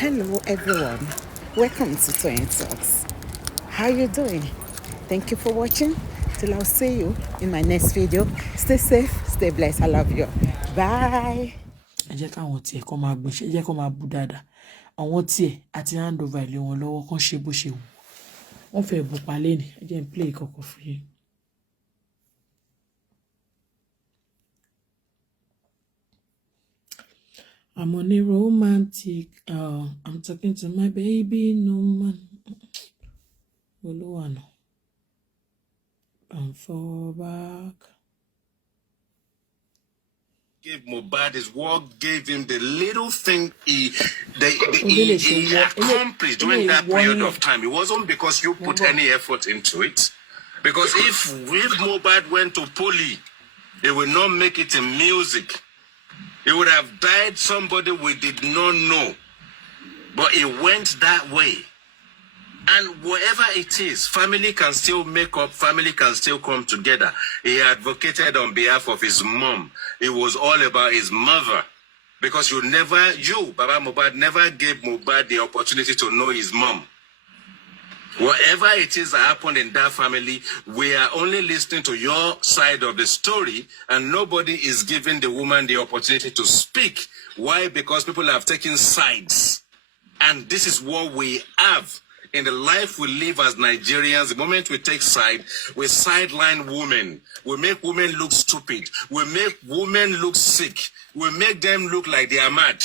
Hello everyone, welcome to Toyeen Talks. How you doing? Thank you for watching. Till I'll see you in my next video. Stay safe, stay blessed. I love you. Bye. Ẹ jẹ́ káwọn tiẹ̀ kọ́ máa gbèsè, ẹ jẹ́ kọ́ máa bú dáadáa. Àwọn tiẹ̀ àti hand over ilé wọn lọ́wọ́ kán ṣe bó ṣe wù. Wọ́n fẹ́ bù pa lẹ́nì, ẹ jẹ́ n play kọ̀kọ̀ fún yín. I'm on a romantic, I'm talking to my baby, no man. Olúwànà. I'm fall back. Gave Muhbad his work, gave him the little thing he accomplished during that period of time. It wasn't because you put any effort into it. Because if Muhbad went to poly, he would not make it in music. He would have died somebody we did not know. But it went that way. And whatever it is, family can still make up, family can still come together. He advocated on behalf of his mom. It was all about his mother. Because Baba Muhbad never gave Muhbad the opportunity to know his mom. Whatever it is that happened in that family, we are only listening to your side of the story, and nobody is giving the woman the opportunity to speak. Why? Because people have taken sides. And this is what we have. In the life we live as Nigerians, the moment we take side, we sideline women. We make women look stupid. We make women look sick. We make them look like they are mad.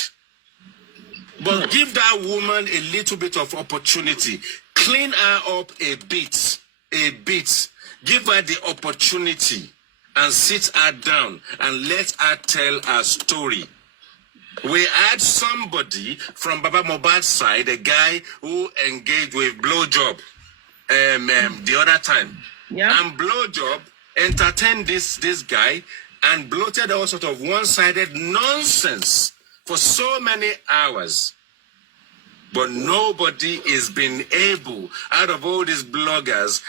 But give that woman a little bit of opportunity. Clean her up a bit. Give her the opportunity and sit her down and let her tell her story. We had somebody from Baba Muhbad's side, a guy who engaged with blowjob the other time. Yeah. And blowjob entertained this guy and bloated all sort of one-sided nonsense for so many hours. But nobody is being able, out of all these bloggers,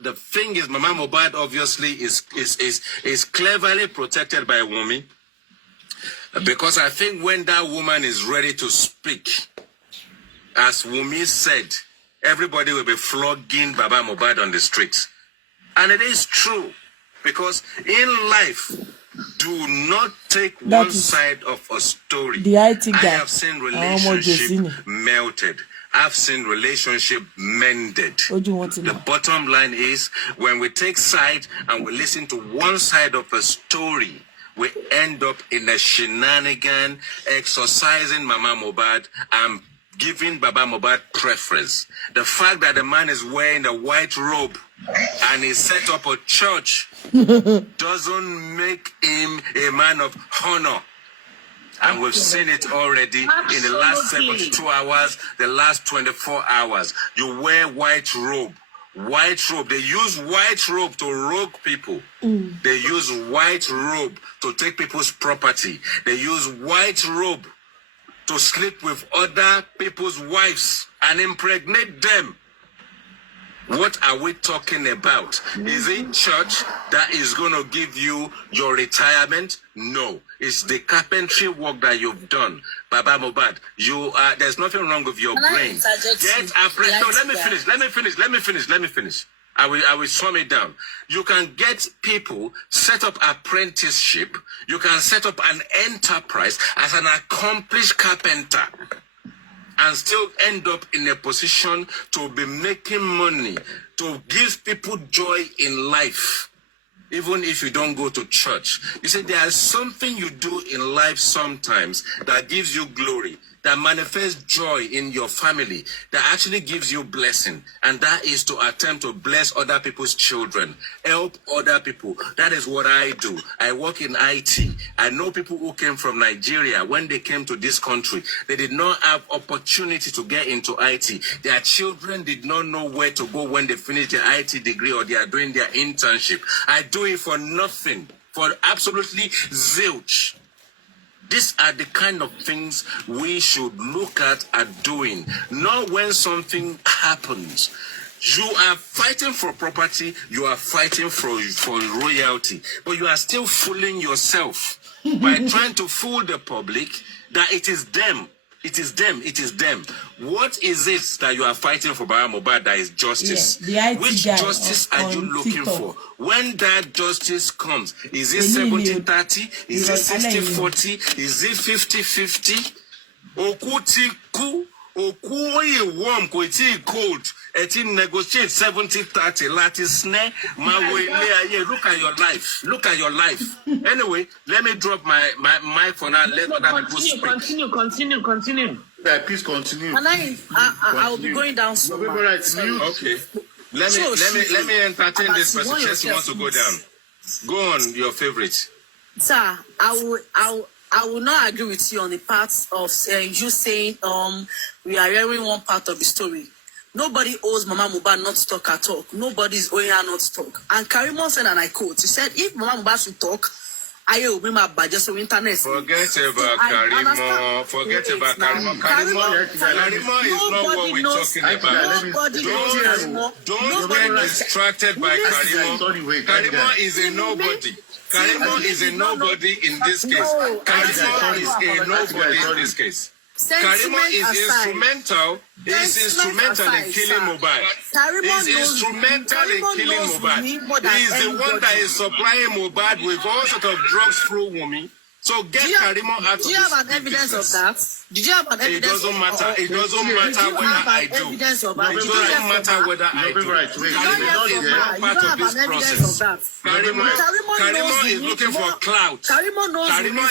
the thing is, Mama Muhbad obviously is cleverly protected by a woman. Because I think when that woman is ready to speak, as Wumi said, everybody will be flogging Baba Muhbad on the streets. And it is true. Because in life, do not take one side of a story. I have seen relationship melted. I've seen relationship mended. The bottom line is, when we take side and we listen to one side of a story, we end up in a shenanigan, exercising Mama Muhbad and giving Baba Muhbad preference. The fact that the man is wearing a white robe and he set up a church doesn't make him a man of honor. And we've seen it already in the last 72 hours, the last 24 hours. You wear white robe. White robe. They use white robe to rogue people. They use white robe to take people's property. They use white robe to sleep with other people's wives and impregnate them. What are we talking about? Is it church that is going to give you your retirement? No. It's the carpentry work that you've done. Baba Muhbad, there's nothing wrong with your brain. Let me finish. I will sum it down. You can get people, set up apprenticeship. You can set up an enterprise as an accomplished carpenter and still end up in a position to be making money, to give people joy in life, even if you don't go to church. You see, there is something you do in life sometimes that gives you glory, that manifests joy in your family, that actually gives you blessing. And that is to attempt to bless other people's children, help other people. That is what I do. I work in IT. I know people who came from Nigeria. When they came to this country, they did not have opportunity to get into IT. Their children did not know where to go when they finish their IT degree or they are doing their internship. I do it for nothing, for absolutely zilch. These are the kind of things we should look at doing. Not when something happens. You are fighting for property, you are fighting for royalty, but you are still fooling yourself by trying to fool the public that it is them It is them. It is them. What is it that you are fighting for, Baba Muhbad, that is justice? Yeah, which justice are you looking TikTok for? When that justice comes, is it 70-30? Is it 60-40? Is it 50-50? Okutiku, okuye warm, koiti cold. Etin negotiate 70-30. Latisne, look at your life. Look at your life. Anyway, let me drop my mic for now. Let other people speak. Continue. Please continue. And I will be going down soon. Okay. Let me entertain this person. Chess wants to go down. Go on, your favorite. Sir, I will not agree with you on the part of you saying we are hearing one part of the story. Nobody owes Mama Muhbad not to talk at all. Nobody is owing her not to talk. And Karimo said, and I quote, he said, if Mama Muhbad should talk, I will bring my budget on internet. Forget about Karimo. Forget about Karimo. Karimo is not what we're talking about. Don't get distracted by Karimo. Karimo is a nobody. Karimo is a nobody in this case. Karimo is a nobody in this case. Karimo is instrumental. Is instrumental in killing Muhbad. Is instrumental in killing Muhbad. He is the one that is supplying Muhbad with all sorts of drugs through Wumi. So get Karimo out of this. Do you have an evidence of that? Did you have an evidence? It doesn't matter. It doesn't matter whether I do. It doesn't matter whether I do. Karimo is not part of this process. Karimo is looking for clout. Karimo knows Karimo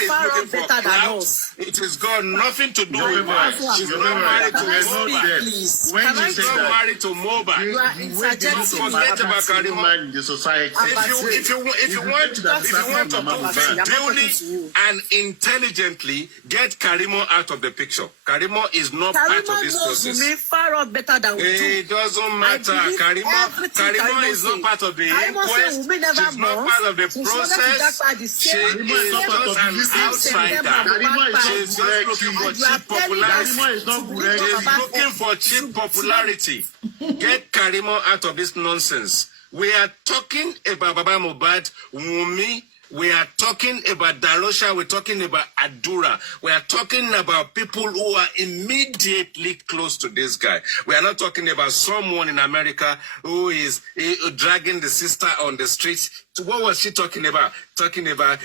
better than us. It has got nothing to do with her. She's not married to Muhbad. She's not married to Muhbad. You are interjecting. Forget about Karimo. In the society. If you want to move duly and intelligently, get Karimo out of the picture. Karimo is not part of this process. Karimo knows far better than we do. It doesn't matter. Karimo is not part of the inquest. She's not part of the process. She is just an outsider. She's just looking for cheap popularity. She's looking for cheap popularity. Get Karimo out of this nonsense. We are talking about Baba Muhbad, Wumi. We are talking about Darosha. We're talking about Adura. We are talking about people who are immediately close to this guy. We are not talking about someone in America who is dragging the sister on the streets. So what was she talking about? Talking about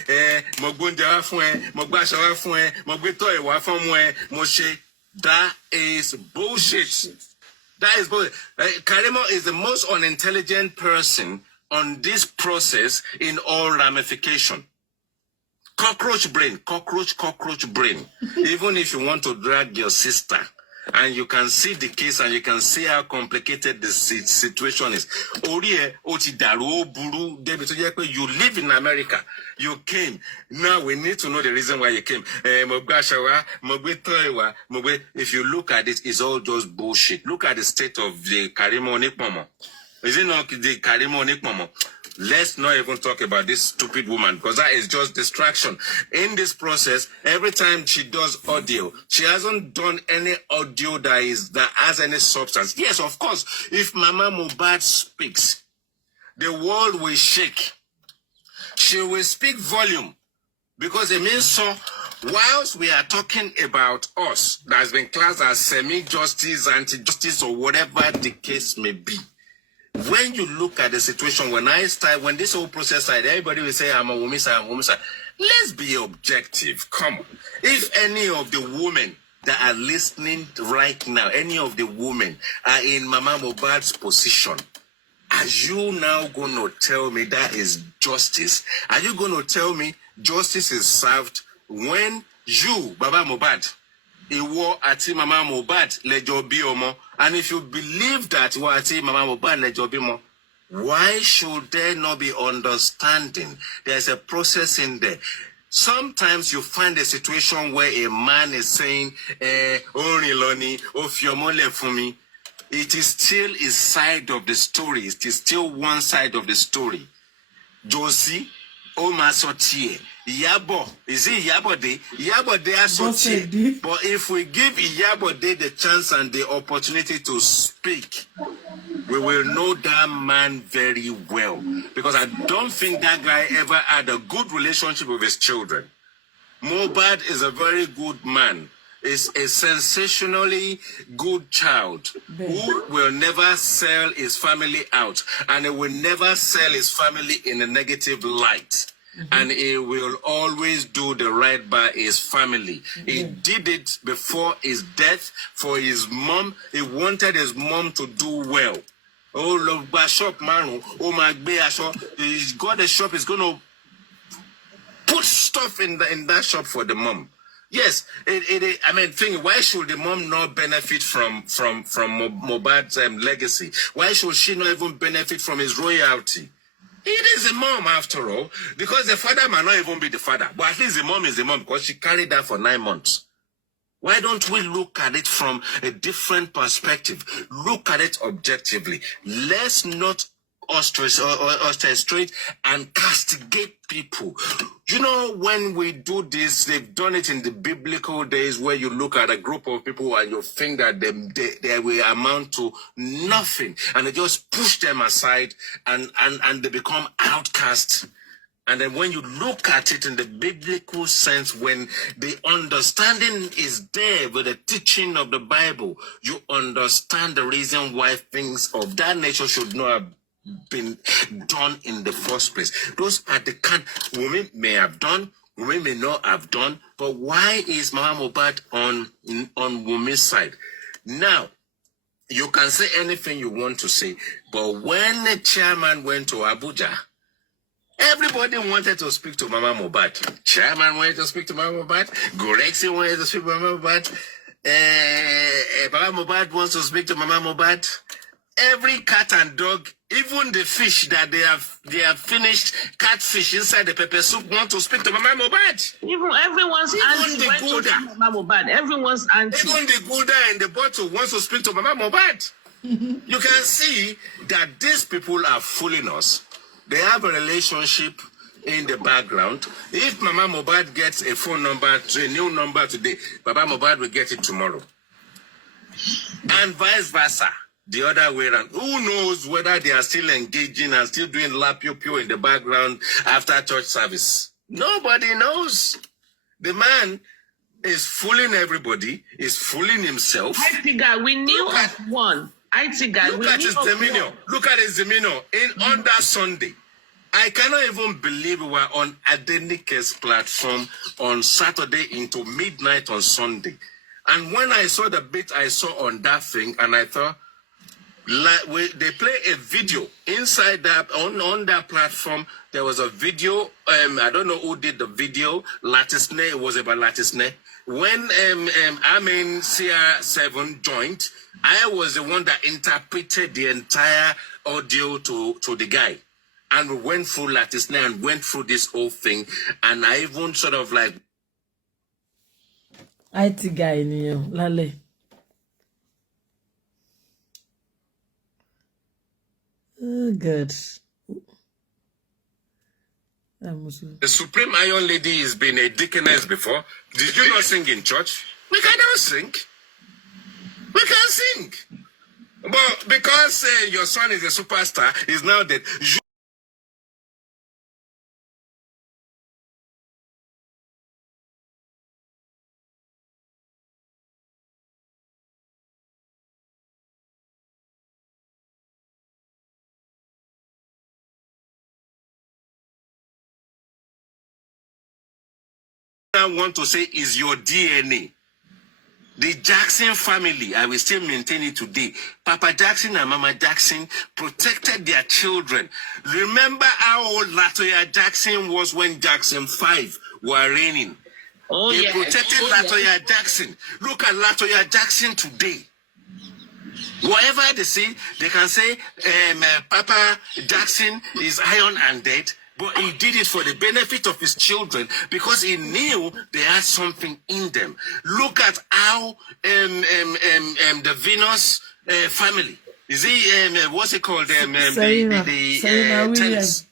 that is bullshit. That is bullshit. Karimo is the most unintelligent person on this process in all ramification. Cockroach brain. Even if you want to drag your sister, and you can see the case and you can see how complicated the situation is. You live in America. You came. Now we need to know the reason why you came. If you look at it, it's all just bullshit. Look at the state of the Karimo Nikmomo. Is it not the Karimo Nikmomo? Let's not even talk about this stupid woman, because that is just distraction. In this process, every time she does audio, she hasn't done any audio that has any substance. Yes, of course, if Mama Muhbad speaks, the world will shake. She will speak volume, because it means so. Whilst we are talking about us, that has been classed as semi-justice, anti-justice, or whatever the case may be, when you look at the situation, when this whole process started, everybody will say, I'm a woman, I'm a woman. Let's be objective. Come on. If any of the women that are listening right now, any of the women are in Mama Muhbad's position, are you now going to tell me that is justice? Are you going to tell me justice is served when you, Baba Muhbad, Iwo ati Mama Muhbad lejo bi omo? And if you believe that Iwo ati Mama Muhbad lejo bi omo, why should there not be understanding? There's a process in there. Sometimes you find a situation where a man is saying, Oriloni, Ofiomole Fumi. It is still a side of the story. It is still one side of the story. Josie, Omasotie. Iyabo, is it Iyabode? Iyabode associate. But if we give Iyabode the chance and the opportunity to speak, we will know that man very well. Because I don't think that guy ever had a good relationship with his children. Muhbad is a very good man. is a sensationally good child who will never sell his family out, and he will never sell his family in a negative light. And he will always do the right by his family. He did it before his death for his mom. He wanted his mom to do well. Oh, love shop man. Oh my shop. He's got a shop. He's gonna put stuff in that shop for the mom. Yes, I mean, why should the mom not benefit from Muhbad's legacy? Why should she not even benefit from his royalty? It is a mom, after all, because the father might not even be the father. But at least the mom is the mom because she carried that for 9 months. Why don't we look at it from a different perspective? Look at it objectively. Let's not orchestrate and castigate people. You know, when we do this, they've done it in the biblical days where you look at a group of people and you think that they will amount to nothing, and they just push them aside and they become outcasts. And then when you look at it in the biblical sense, when the understanding is there with the teaching of the Bible, you understand the reason why things of that nature should not have been done in the first place. Those are the kind women may have done, women may not have done, but why is Mama Muhbad on women's side? Now, you can say anything you want to say, but when the chairman went to Abuja, everybody wanted to speak to Mama Muhbad. Chairman wanted to speak to Mama Muhbad. Gorexi wanted to speak to Mama Muhbad. Mama Muhbad wants to speak to Mama Muhbad. Every cat and dog, even the fish that they have finished catfish inside the pepper soup, want to speak to Mama Muhbad. Even everyone's auntie went to Mama Muhbad. Everyone's auntie. Even the Gouda in the bottle wants to speak to Mama Muhbad. You can see that these people are fooling us. They have a relationship in the background. If Mama Muhbad gets a phone number, a new number today, Baba Muhbad will get it tomorrow. And vice versa. The other way around. Who knows whether they are still engaging and still doing la pio pio in the background after church service? Nobody knows. The man is fooling everybody, is fooling himself. I think we knew of one. Look at his demeanor. Look at his demeanor on that Sunday. I cannot even believe we were on Adenike's platform on Saturday into midnight on Sunday. And when I saw the bit I saw on that thing, and I thought, they play a video inside that on that platform. There was a video. I don't know who did the video. Latisne. It was about Latisne. When Amen CR7 joined, I was the one that interpreted the entire audio to the guy, and we went through Latisne and went through this whole thing. And I even sort of like, IT guy niyo lale. Oh, good. The Supreme Iron Lady has been a deaconess before. Did you not sing in church? We cannot sing. We can sing. But because your son is a superstar, he's now dead. I want to say is your DNA. The Jackson family, I will still maintain it today. Papa Jackson and Mama Jackson protected their children. Remember how old Latoya Jackson was when Jackson 5 were reigning? Oh, they protected Latoya Jackson. Look at Latoya Jackson today. Whatever they say, they can say Papa Jackson is iron and dead. But he did it for the benefit of his children because he knew they had something in them. Look at how the Venus family, is he, what's it called? The tennis.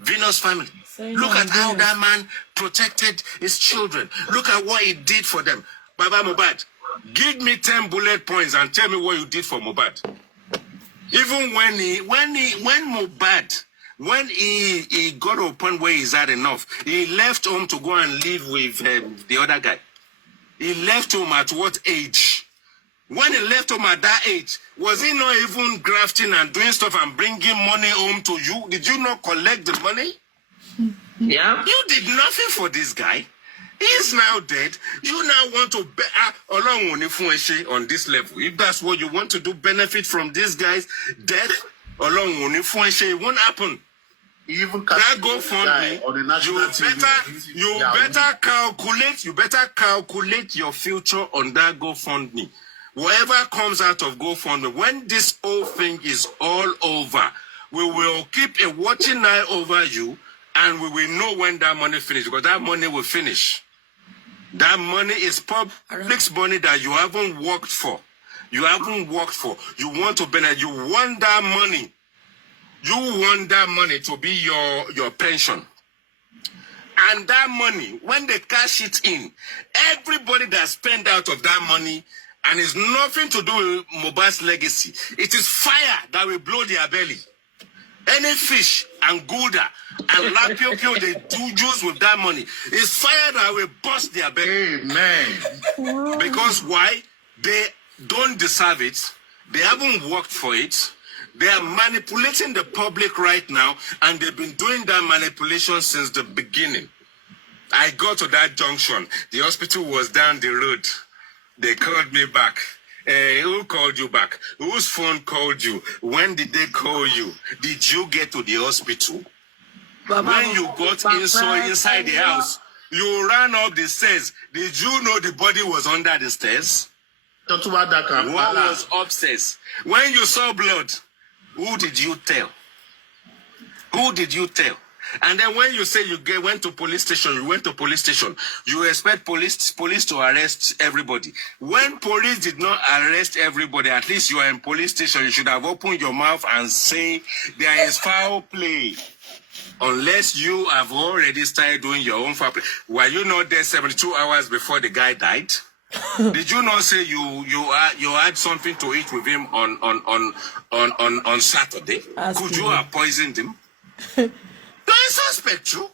Venus family. Look at how that man protected his children. Look at what he did for them. Baba Muhbad, give me 10 bullet points and tell me what you did for Muhbad. Even when Muhbad, when he got to a point where he's had enough, he left home to go and live with the other guy. He left home at what age? When he left home at that age, was he not even grafting and doing stuff and bringing money home to you? Did you not collect the money? Yeah. You did nothing for this guy. He is now dead. You now want to on this level. If that's what you want to do, benefit from this guy's death, it won't happen. Even That GoFundMe, on the national you better calculate your future on that GoFundMe. Whatever comes out of GoFundMe, when this whole thing is all over, we will keep a watching eye over you, and we will know when that money finishes, because that money will finish. That money is public's money that you haven't worked for. You haven't worked for. You want to benefit. You want that money. You want that money to be your pension. And that money, when they cash it in, everybody that spent out of that money, and it's nothing to do with Muhbad's legacy. It is fire that will blow their belly. Any fish and gouda and lapio they do juice with that money. It's fire that will bust their belly. Amen. Because why? They don't deserve it. They haven't worked for it. They are manipulating the public right now, and they've been doing that manipulation since the beginning. I got to that junction. The hospital was down the road. They called me back. Who called you back? Whose phone called you? When did they call you? Did you get to the hospital? When you got inside the house, you ran up the stairs. Did you know the body was under the stairs? What was upstairs? When you saw blood, who did you tell? Who did you tell? And then when you say you went to police station, you went to police station, you expect police to arrest everybody. When police did not arrest everybody, at least you are in police station, you should have opened your mouth and say there is foul play. Unless you have already started doing your own foul play. Were you not there 72 hours before the guy died? Did you not say you had something to eat with him on Saturday? Could you have poisoned him? You're a suspect, too.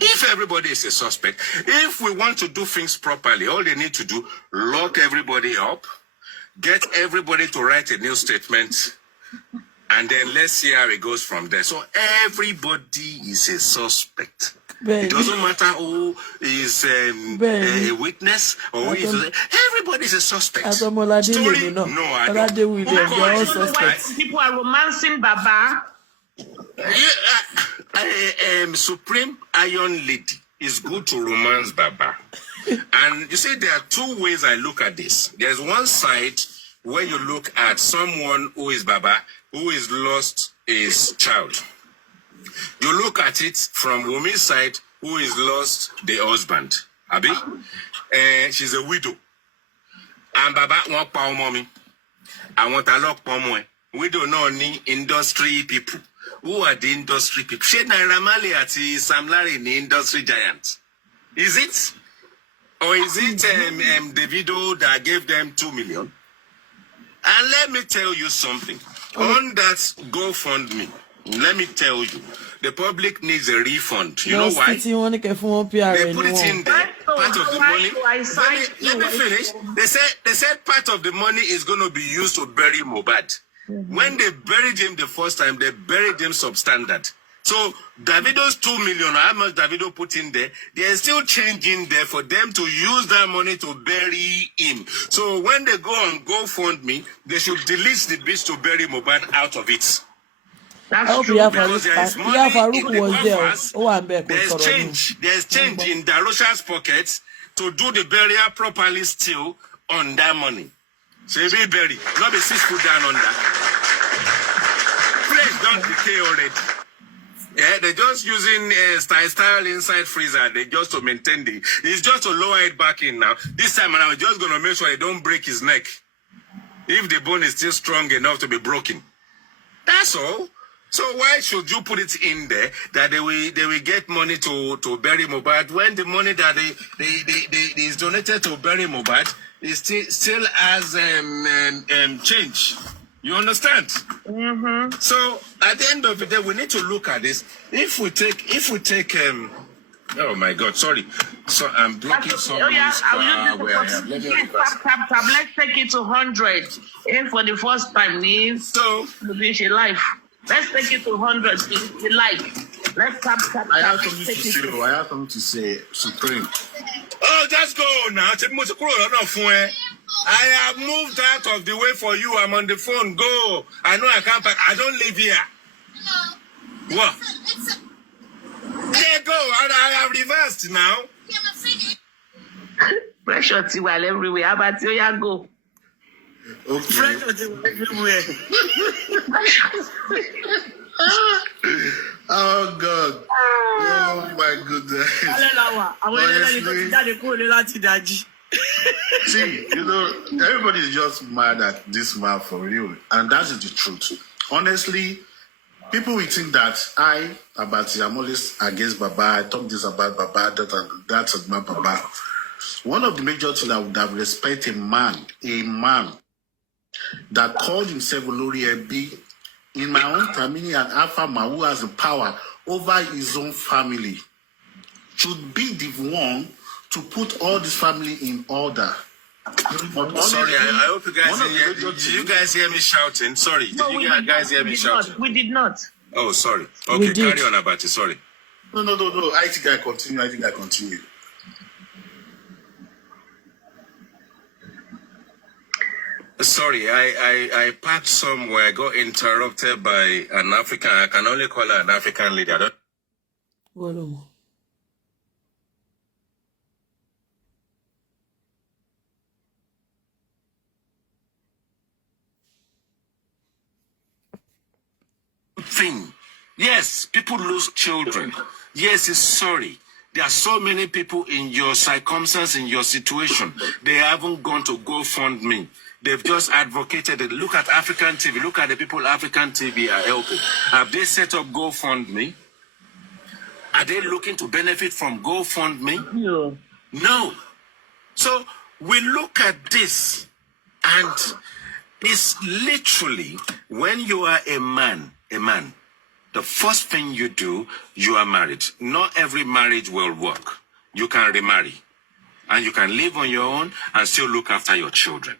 If everybody is a suspect, if we want to do things properly, all they need to do, lock everybody up, get everybody to write a new statement, and then let's see how it goes from there. So everybody is a suspect. It doesn't matter who is a witness or who is. Everybody is a suspect. Story? No, I don't. People are romancing Baba. Supreme Iron Lady is good to romance Baba. And you see, there are two ways I look at this. There's one side where you look at someone who is Baba, who is lost his child. You look at it from Wumi's side, who is lost the husband. Abi? She's a widow. And Baba won't power mommy. I want a lock power. Widow no need industry people. Who are the industry people? Shade Naira Marley ati Sam Larry the industry giant. Is it? Or is it Davido that gave them 2 million? And let me tell you something. On that GoFundMe, let me tell you, the public needs a refund. You know why? They put it in there. Part of the money. Let me finish. They said part of the money is going to be used to bury Muhbad. When they buried him the first time, they buried him substandard. So Davido's 2 million, how much Davido put in there, there's still change in there for them to use that money to bury him. So when they go on GoFundMe, they should delete the bits to bury Muhbad out of it. That's true. Because there is money in the coffers. There's change in Darosha's pockets to do the burial properly still on that money. So be buried, not be 6 foot down on that. Flesh don't decay already. Yeah, they're just using style inside freezer. They just to maintain it's just to lower it back in now. This time around, we're just gonna make sure they don't break his neck. If the bone is still strong enough to be broken. That's all. So why should you put it in there that they will get money to bury Muhbad when the money that they is donated to bury Muhbad is still has change? You understand? Mm-hmm. So at the end of the day, we need to look at this. If we take Oh my God, sorry. So I'm blocking someone's where I am. Let me reverse. Tap. Let's take it to 100. And for the first time, means So to finish a life. Let's take it to 100. The life. Let's tap. I have something to say. I have something to say. Supreme. oh, just go now. I have moved out of the way for you. I'm on the phone. Go. I know I can't. I don't live here. What? Yeah, go. I have reversed now. Pressure to while everywhere. How about you? Yeah, go. Okay. Pressure to everywhere. Oh God. Oh my goodness. See, everybody is just mad at this man for real. And that is the truth. Honestly, people will think that I'm always against Baba. I talk this about Baba, that's about Baba. One of the major things I would have respect a man that called himself Olori Ebi, in my own family, and Alpha man who has the power over his own family, should be the one to put all this family in order. Sorry, I hope you guys hear. Did you guys hear me shouting? Sorry, did you guys hear me shouting? We did not. Oh, sorry. Okay, carry on about it. Sorry. No. I think I continue. Sorry, I parked somewhere. I got interrupted by an African. I can only call her an African lady. I don't. Volume. Thing. Yes, people lose children. Yes, it's sorry. There are so many people in your circumstance, in your situation. They haven't gone to GoFundMe. They've just advocated it. Look at AfricanTv. Look at the people AfricanTv are helping. Have they set up GoFundMe? Are they looking to benefit from GoFundMe? No. So we look at this, and it's literally when you are a man, the first thing you do, you are married. Not every marriage will work. You can remarry, and you can live on your own and still look after your children.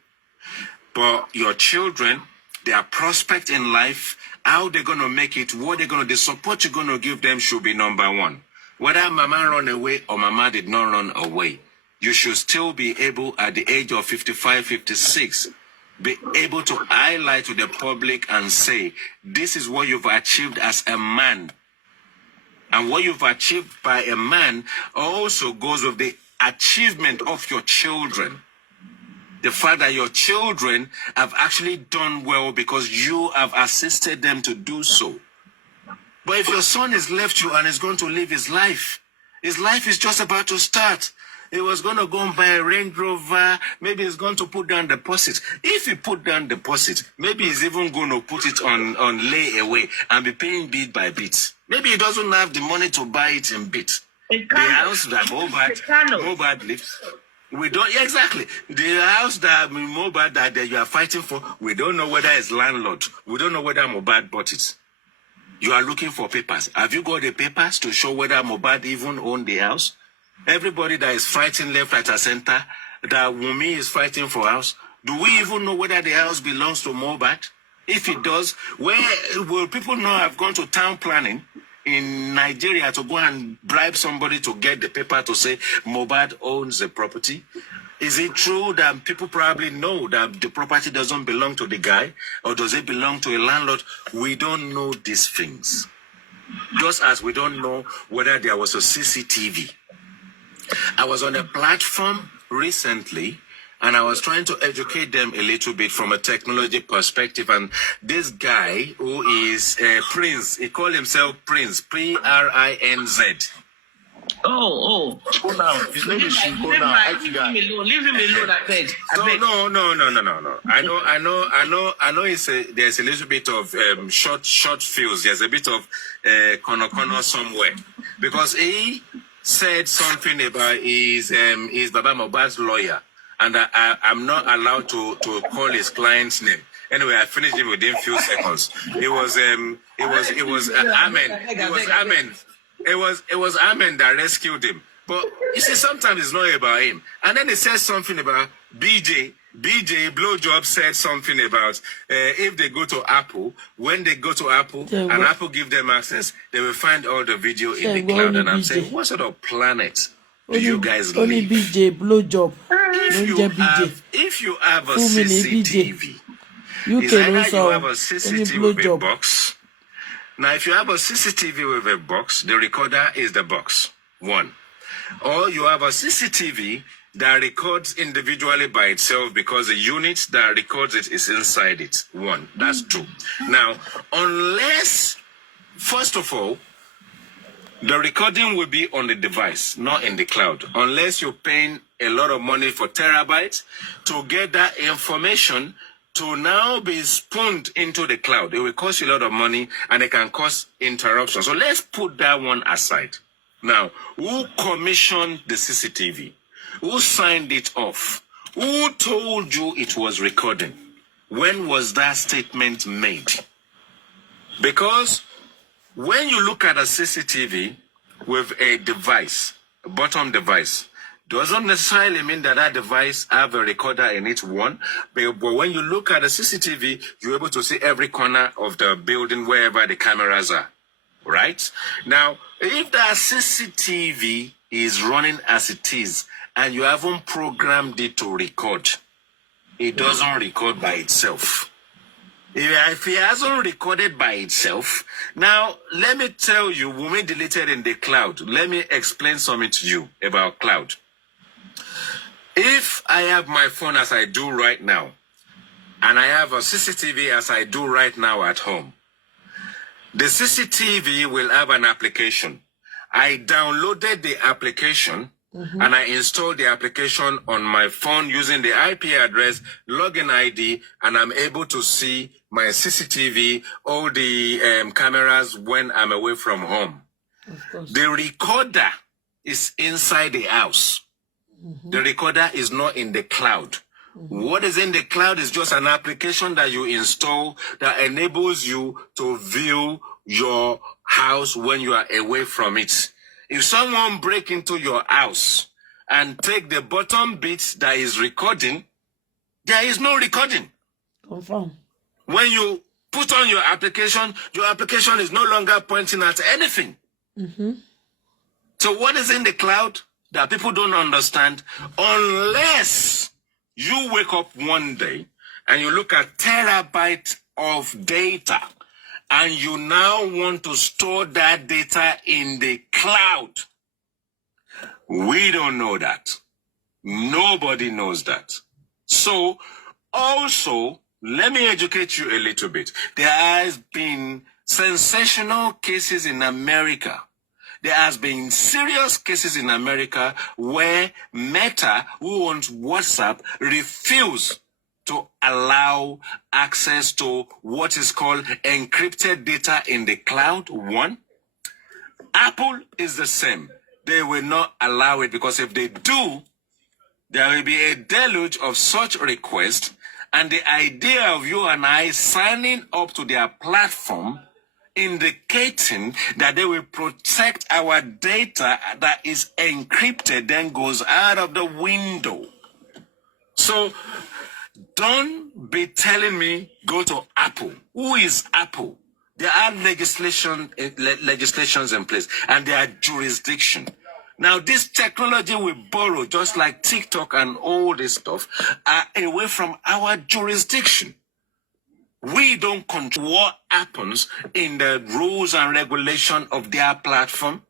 But your children, their prospect in life, how they're going to make it, what they're going to, the support you're going to give them should be number one. Whether mama run away or mama did not run away, you should still be able, at the age of 55, 56, be able to highlight to the public and say, this is what you've achieved as a man. And what you've achieved by a man also goes with the achievement of your children. The fact that your children have actually done well because you have assisted them to do so. But if your son has left you and is going to live his life is just about to start. He was going to go and buy a Range Rover. Maybe he's going to put down deposit. If he put down deposit, maybe he's even going to put it on layaway and be paying bit by bit. Maybe he doesn't have the money to buy it in bit. The house that Muhbad lives. We don't exactly the house that Muhbad that you are fighting for. We don't know whether it's landlord. We don't know whether Muhbad bought it. You are looking for papers. Have you got the papers to show whether Muhbad even owned the house? Everybody that is fighting left, right, and center, that Wumi is fighting for house. Do we even know whether the house belongs to Muhbad? If it does, where will people know have gone to town planning in Nigeria to go and bribe somebody to get the paper to say Muhbad owns the property? Is it true that people probably know that the property doesn't belong to the guy, or does it belong to a landlord? We don't know these things. Just as we don't know whether there was a CCTV. I was on a platform recently, and I was trying to educate them a little bit from a technology perspective. And this guy, who is Prince, he called himself Prince, Prinz. Oh. His name is Leave him alone, I beg. No. I know. There's a little bit of short fuse. There's a bit of corner somewhere, because he said something about his Baba Muhbad's lawyer, and I'm not allowed to call his client's name. Anyway, I finished it within few seconds. It was Amen. It was Amen. It was Amen that rescued him. But you see, sometimes it's not about him. And then it says something about BJ. BJ Blowjob said something about if they go to Apple, when they go to Apple and Apple give them access, they will find all the video in the cloud. And I'm saying, what sort of planet do you guys live? Only BJ Blowjob. If you have a CCTV, it's either you have a CCTV with a box. Now, if you have a CCTV with a box, the recorder is the box, one. Or you have a CCTV that records individually by itself because the unit that records it is inside it, one. That's two. Now, unless, first of all, the recording will be on the device, not in the cloud. Unless you're paying a lot of money for terabytes to get that information to now be spooned into the cloud. It will cost you a lot of money and it can cause interruption. So let's put that one aside. Now, who commissioned the CCTV? Who signed it off? Who told you it was recording? When was that statement made? Because when you look at a CCTV with a device, a bottom device, doesn't necessarily mean that that device have a recorder in it, one. But when you look at a CCTV, you're able to see every corner of the building wherever the cameras are, right? Now, if that CCTV is running as it is, and you haven't programmed it to record, it doesn't record by itself. If it hasn't recorded by itself, now let me tell you, when we deleted in the cloud, let me explain something to you about cloud. If I have my phone as I do right now, and I have a CCTV as I do right now at home, the CCTV will have an application. I downloaded the application and I installed the application on my phone using the IP address, login ID, and I'm able to see my CCTV, all the cameras when I'm away from home. The recorder is inside the house. The recorder is not in the cloud. What is in the cloud is just an application that you install that enables you to view your house when you are away from it. If someone break into your house and take the bottom bit that is recording, there is no recording. Confirm. When you put on your application is no longer pointing at anything. So what is in the cloud that people don't understand, unless you wake up one day and you look at terabytes of data and you now want to store that data in the cloud. We don't know that. Nobody knows that. So also, let me educate you a little bit. There has been sensational cases in America. There has been serious cases in America where Meta, who owns WhatsApp, refused to allow access to what is called encrypted data in the cloud, one. Apple is the same. They will not allow it because if they do, there will be a deluge of such requests, and the idea of you and I signing up to their platform indicating that they will protect our data that is encrypted then goes out of the window. So don't be telling me go to Apple. Who is Apple? There are legislations in place and there are jurisdiction. Now this technology we borrow, just like TikTok and all this stuff, are away from our jurisdiction. We don't control what happens in the rules and regulation of their platform.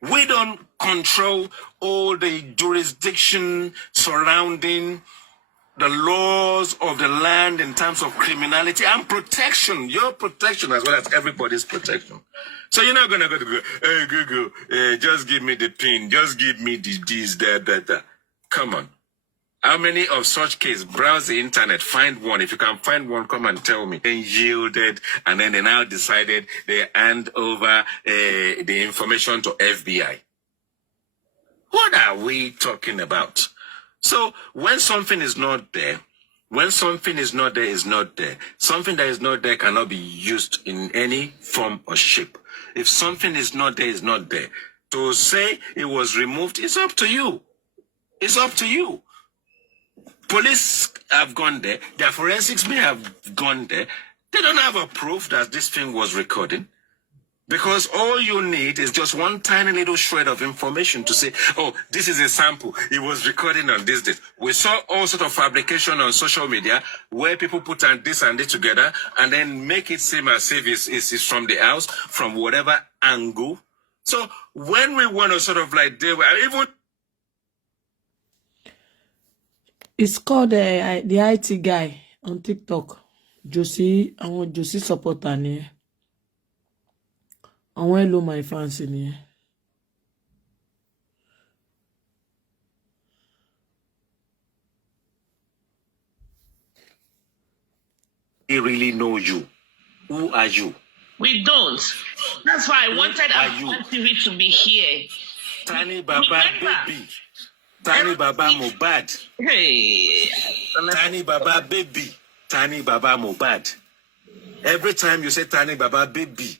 We don't control all the jurisdiction surrounding the laws of the land in terms of criminality and protection, your protection as well as everybody's protection. So you're not going to go to Google, hey, Google, just give me the pin, just give me this, that. Come on. How many of such cases browse the internet, find one? If you can find one, come and tell me. They yielded, and then they now decided they hand over the information to FBI. What are we talking about? So when something is not there, When something is not there, is not there. Something that is not there cannot be used in any form or shape. If something is not there, is not there. To say it was removed, it's up to you. It's up to you. Police have gone there. Their forensics may have gone there. They don't have a proof that this thing was recording. Because all you need is just one tiny little shred of information to say, oh, this is a sample. It was recording on this date. We saw all sort of fabrication on social media where people put this and this together and then make it seem as if it's from the house, from whatever angle. So when we want to sort of like deal with even... It's called the IT guy on TikTok. Josie, I want Josie supporter ni. I want hello my fans ni. They really know you. Who are you? We don't. That's why I wanted AfricanTv to be here. Tani Baba baby. Tani Baba Muhbad. Hey. Tani Baba baby. Tani Baba Muhbad. Every time you say Tani Baba baby,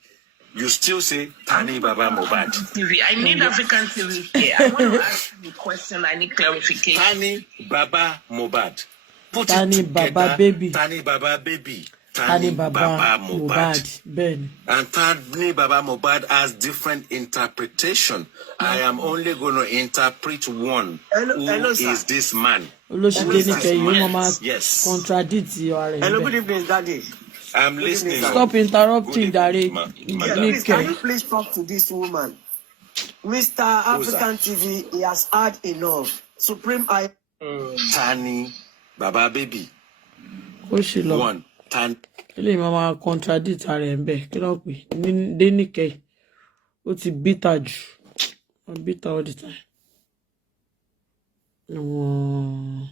you still say Tani Baba Muhbad. I need AfricanTv here. I want to ask you a question. I need clarification. Tani Baba Muhbad. Put Tani it together. Baba baby. Tani Baba baby. Tani Baba Muhbad. Ben. And Tani Baba Muhbad has different interpretation. I am only going to interpret one. Who is this man? Adenike, you mama Yes. contradict your Hello, good evening, Daddy. I'm listening. Stop interrupting, Daddy. Please, can you please talk to this woman? Mr. AfricanTv, he has had enough. Supreme I. Tani Baba baby. One. Tani. Ele mama contradict her embe. Kí ló pè? Adenike. Ó ti bitter jù. I beat her all the time. No.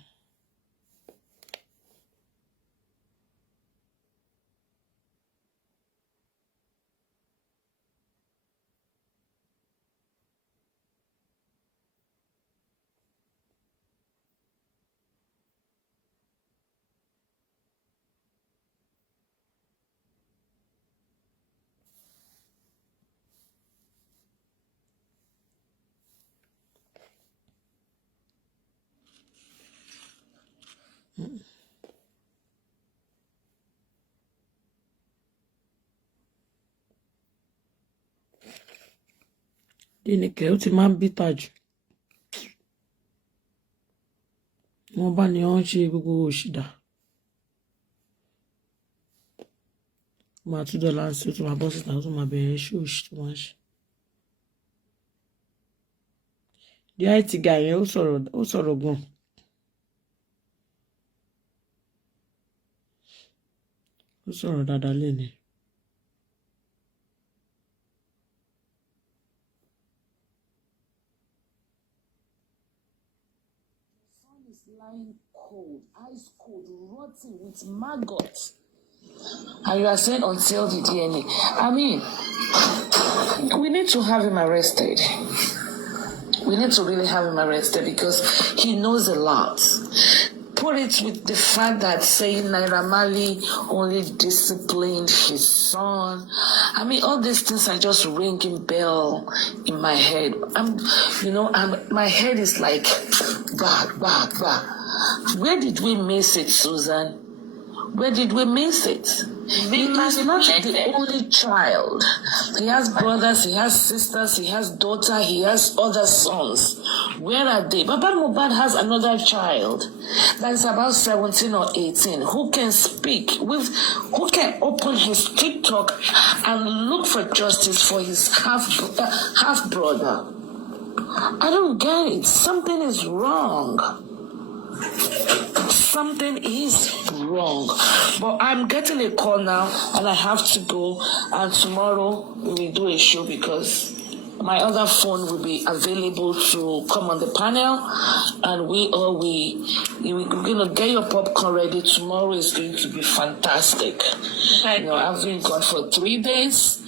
Adenike, ó ti máa ń bitter jù. Wọ́n bá ní wọ́n ṣe gbogbo òṣìdá. Máa tún dọ́là ń ṣe tó máa bọ́ síta tó máa bẹ̀rẹ̀ ṣé òṣì tó máa ṣe. The IT guy yẹn ó sọ̀rọ̀ gan. Ó sọ̀rọ̀ dáadáa lénìí. Lying cold, ice cold, rotting with maggots. And you are saying until the DNA. I mean, we need to have him arrested. We need to really have him arrested because he knows a lot. Put it with the fact that saying Naira Marley only disciplined his son. I mean, all these things are just ringing bell in my head. My head is like, bah. Where did we miss it, Susan? Where did we miss it? He is not the only child. He has brothers, he has sisters, he has daughter, he has other sons. Where are they? Baba Muhbad has another child that is about 17 or 18 who can speak, who can open his TikTok and look for justice for his half brother. I don't get it. Something is wrong. Something is wrong. But I'm getting a call now and I have to go, and tomorrow we will do a show because my other phone will be available to come on the panel, and we're going to get your popcorn ready. Tomorrow is going to be fantastic. I've been gone for 3 days.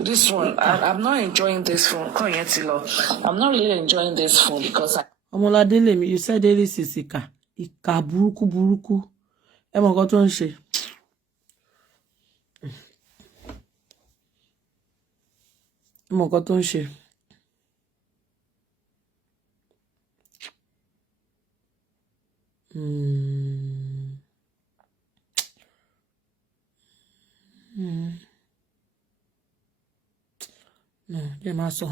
This one, I'm not enjoying this phone. I'm not really enjoying this phone because Omoladele, you said Eli Sisika. ìkà burúkú ẹ mọ nǹkan tó ń ṣe. Ẹ mọ nǹkan tó ń ṣe. Jẹ́ máa sọ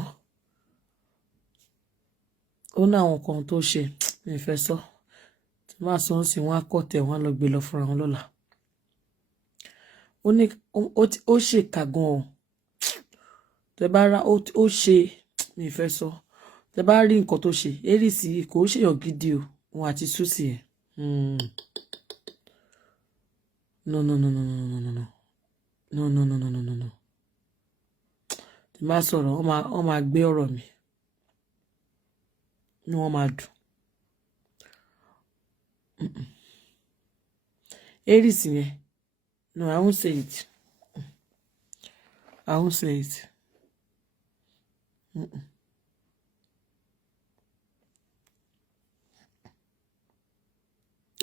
ó ní àwọn kan tó ṣe mi fẹ́ sọ tí máa sọ ń sìn wọn á kọ́ tẹ̀ wọ́n á lọ gbé lọ fúnra wọn lọ́la. Ó ní ó ṣèkà gan-an tẹ bá ra ó ṣe mi fẹ́ sọ tẹ bá rí nǹkan tó ṣe Ẹ́rìsì kò ṣèyàn gidi o òun àti Susi ẹ̀. No. Tí bá sọ̀rọ̀ wọ́n máa gbé ọ̀rọ̀ mi ni wọ́n máa dùn. Ẹ́rìsì yẹn no I won't say it. I won't say it.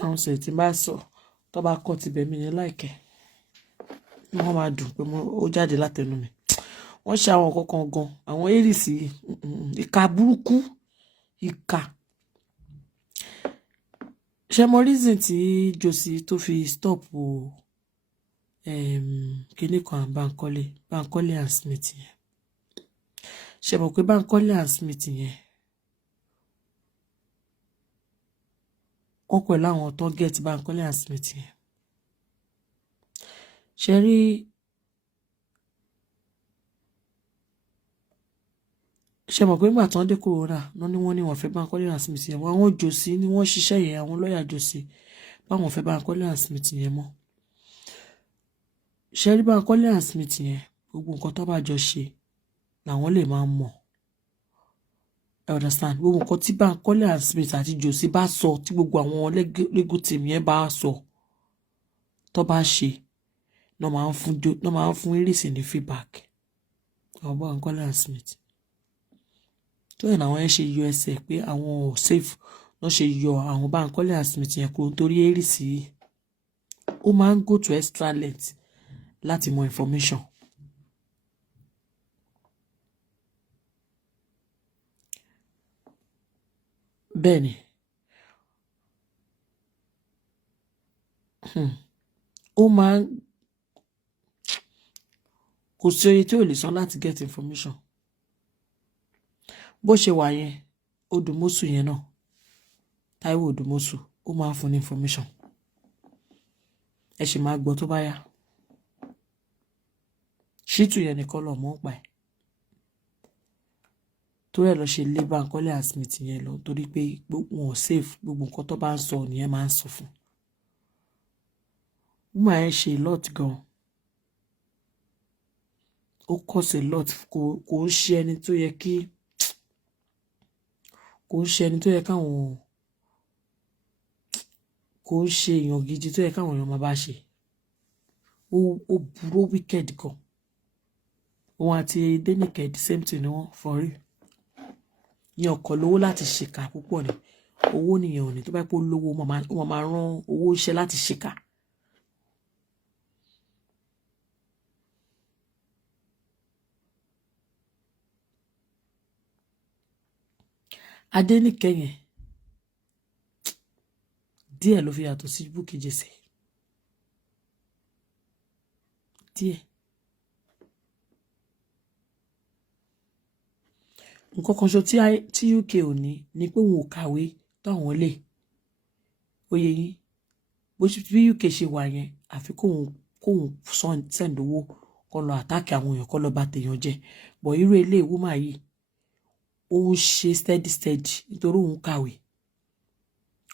I won't say it. Tí bá sọ tó bá kọ́ ti bẹ̀ mí ní láìkẹ́ ni wọ́n máa dùn pé ó jáde látẹnu mi. Wọ́n ṣe àwọn kankan gan àwọn Ẹ́rìsì ìkà burúkú ìkà. Ṣé mo reason tí Josie tó fi stop kíní kan Bankole and Smith yẹn. Ṣé mo pé Bankole and Smith yẹn wọ́n pẹ̀lú àwọn tó get Bankole and Smith yẹn. Ṣé rí ṣé mọ̀ pé nígbà tí wọ́n dé corona wọ́n ní wọ́n fẹ́ Bankole and Smith yẹn àwọn Josie ni wọ́n ṣiṣẹ́ yẹn àwọn lọ́ọ̀yà Josie báwọn fẹ́ Bankole and Smith yẹn mọ́. Ṣé rí Bankole and Smith yẹn gbogbo nǹkan tó bá jọ ṣe làwọn lè máa mọ̀. I understand gbogbo nǹkan tí Bankole and Smith àti Josie bá sọ tí gbogbo àwọn legal team yẹn bá sọ tó bá ṣe náà máa ń fún Ẹ́rìsì ní feedback àwọn Bankole and Smith. tó yẹn àwọn yẹn ṣe yọ ẹsẹ̀ pé àwọn ò safe lọ́ ṣe yọ àwọn Bankole and Smith yẹn kúrò nítorí Ẹ́rìsì ó máa ń go to extra length láti mọ information. Bẹ́ẹ̀ni ó máa ń kò sí oye tí ò lè san láti get information. Bó ṣe wà yẹn Odùmọ̀ṣù yẹn náà Táíwò Odùmọ̀ṣù ó máa ń fún ní information. Ẹ ṣì máa gbọ́ tó bá yá. Ṣítù yẹn nìkan lọ mọ́ pa ẹ̀. Torí ẹ̀ lọ ṣe lé Bankole and Smith yẹn lọ torí pé wọn ò safe gbogbo nǹkan tó bá ń sọ nìyẹn máa ń sọ fún. Woman yẹn ṣe lot gan. Ó cause a lot kò ń ṣe ẹni tó yẹ kí káwọn kò ń ṣe èèyàn gidi tó yẹ káwọn èèyàn máa bá ṣe. Ó burú wicked gan. Òun àti Adenike the same thing ni wọ́n for real. Ní ọkọ̀ lówó láti ṣèkà púpọ̀ ni owó nìyẹn ò ní tó bá pé lówó ó máa rán owó iṣẹ́ láti ṣèkà. Adenike yẹn díẹ̀ ló fi yàtọ̀ sí Bukky Jesse díẹ̀. Nǹkan kan ṣo tí UK ò ní ni pé òun ò kàwé táwọn lè oyè yín bó ṣe bí UK ṣe wà yẹn àfi kóun send owó kó lọ àtàkì àwọn èèyàn kó lọ bá tèèyàn jẹ bọ̀ irú ilé ìwúmà yìí ó ń ṣe steady nítorí òun kàwé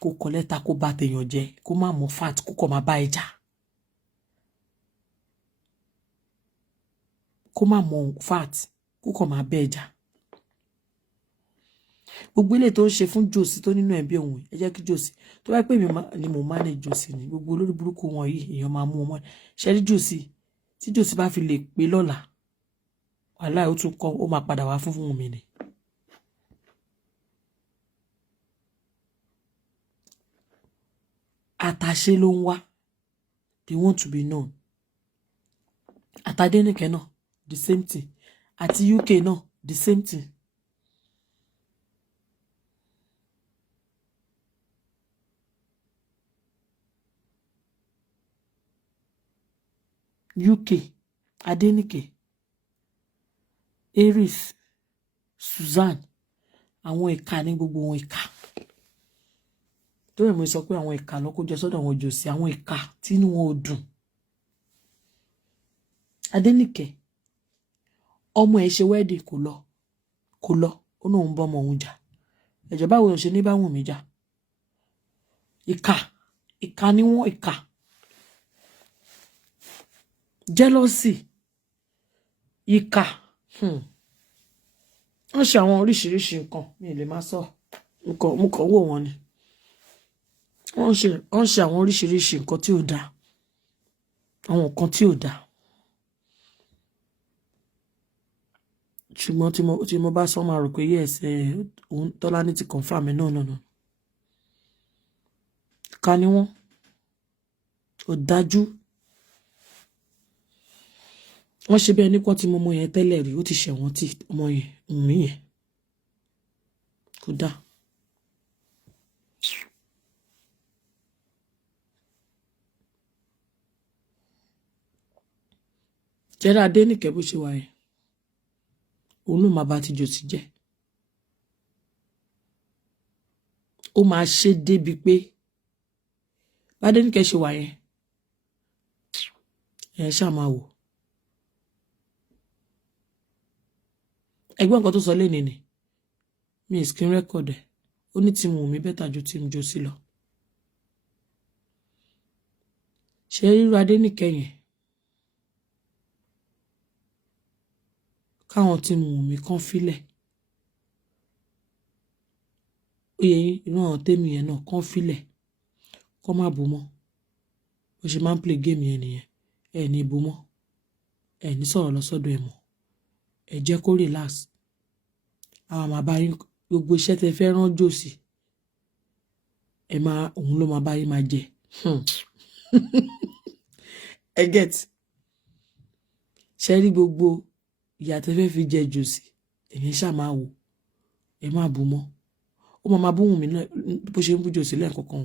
kó kọ lẹ́tà kó bá tèèyàn jẹ kó má mọ fat kó kọ̀ máa bá ẹja kó má mọ fat kó kọ̀ máa bá ẹja. Gbogbo ilé tó ń ṣe fún Josie tó nínú ẹbí òun ẹ jẹ́ kí Josie tó bá pè mí ni mo manage Josie ni gbogbo olórí burúkú wọn yìí èèyàn máa mú ọmọ ṣe rí Josie tí Josie bá fi lè pé lọ́la wàhálà ó tún kọ́ ó máa padà wá fún mi ni. àtàṣe ló ń wá. They want to be known. At Adenike náà, the same thing. At UK náà, the same thing. UK, Adenike, Aries, Susan, àwọn ìka ní gbogbo wọn ìka. Tó yẹ mo sọ pé àwọn ìka ló kó jẹ sọ́dọ̀ àwọn jòsí, àwọn ìka tí inú wọn ò dùn. Adenike, ọmọ ẹ̀ ṣe wedding kò lọ. Ó náà ń bọ́ ọmọ òun jà. Ẹ̀jọ̀ báwo ló ṣe ní bá Wùnmí jà? Ìka ni wọ́n ìka. Jealousy, ìka. Wọ́n ṣe àwọn oríṣiríṣi nǹkan, mi lè máa sọ. Mo kàn wò wọ́n ni. Wọ́n ṣe àwọn oríṣiríṣi nǹkan tí ò dáa. Àwọn nǹkan tí ò dáa. Ṣùgbọ́n tí mo bá sọ máa rò pé yes, Tolani ti confirm ẹ̀ no. Ká ní wọ́n. Ò dájú. Wọ́n ṣe bí ẹni kan tí mo mọ yẹn tẹ́lẹ̀ rí, ó ti ṣẹ̀wọ̀n tí ọmọ yẹn Wùnmí yẹn. Kò dáa. Jẹ́rẹ́ Adenike bó ṣe wà yẹn. Òun ló máa bá ti jòsí jẹ́. Ó máa ṣe débi pé Adenike ṣe wà yẹn. Ẹ ṣáà máa wò. Ẹgbẹ́ nǹkan tó sọ lẹ́ni ni. Mi screen record ẹ̀. Ó ní tí Wùnmí bẹ́tà ju tí jòsí lọ. Ṣé irú Adenike yẹn? Káwọn tí Wùnmí kan filẹ̀. Ó yẹ yín irú àwọn tèmi yẹn náà kan filẹ̀. Kọ́ má bù mọ́. Bó ṣe máa ń play game yẹn nìyẹn. Ẹ ní bù mọ́. Ẹ ní sọ̀rọ̀ lọ sọ́dọ̀ ẹ̀ mọ́. Ẹ jẹ́ kó relax. Àwọn máa bá yín gbogbo iṣẹ́ tẹ́ fẹ́ rán jòsí. Òun ló máa bá yín máa jẹ. Ẹ get. Ṣé rí gbogbo ìyà tẹ́ fẹ́ fi jẹ jòsí. Ẹ̀yin ṣáà máa wò. Ẹ má bù mọ́. Ó máa bú Wùnmí náà bó ṣe ń bú jòsí lẹ́ẹ̀kọ̀ọ̀kan.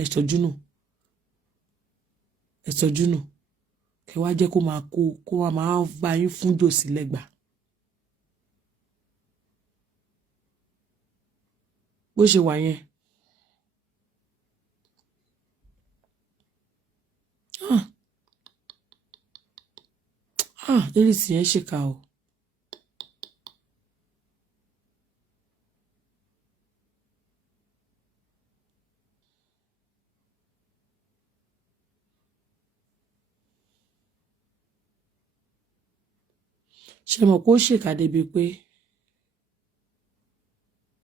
Ẹ sọjú nù. Ẹ sọjú nù. Kẹ wá jẹ́ kó máa bá yín fún jòsí lẹ́gbàá. Bó ṣe wà yẹn. Aries yẹn ṣèkà o. Ṣé mọ̀ pé ó ṣèkà débi pé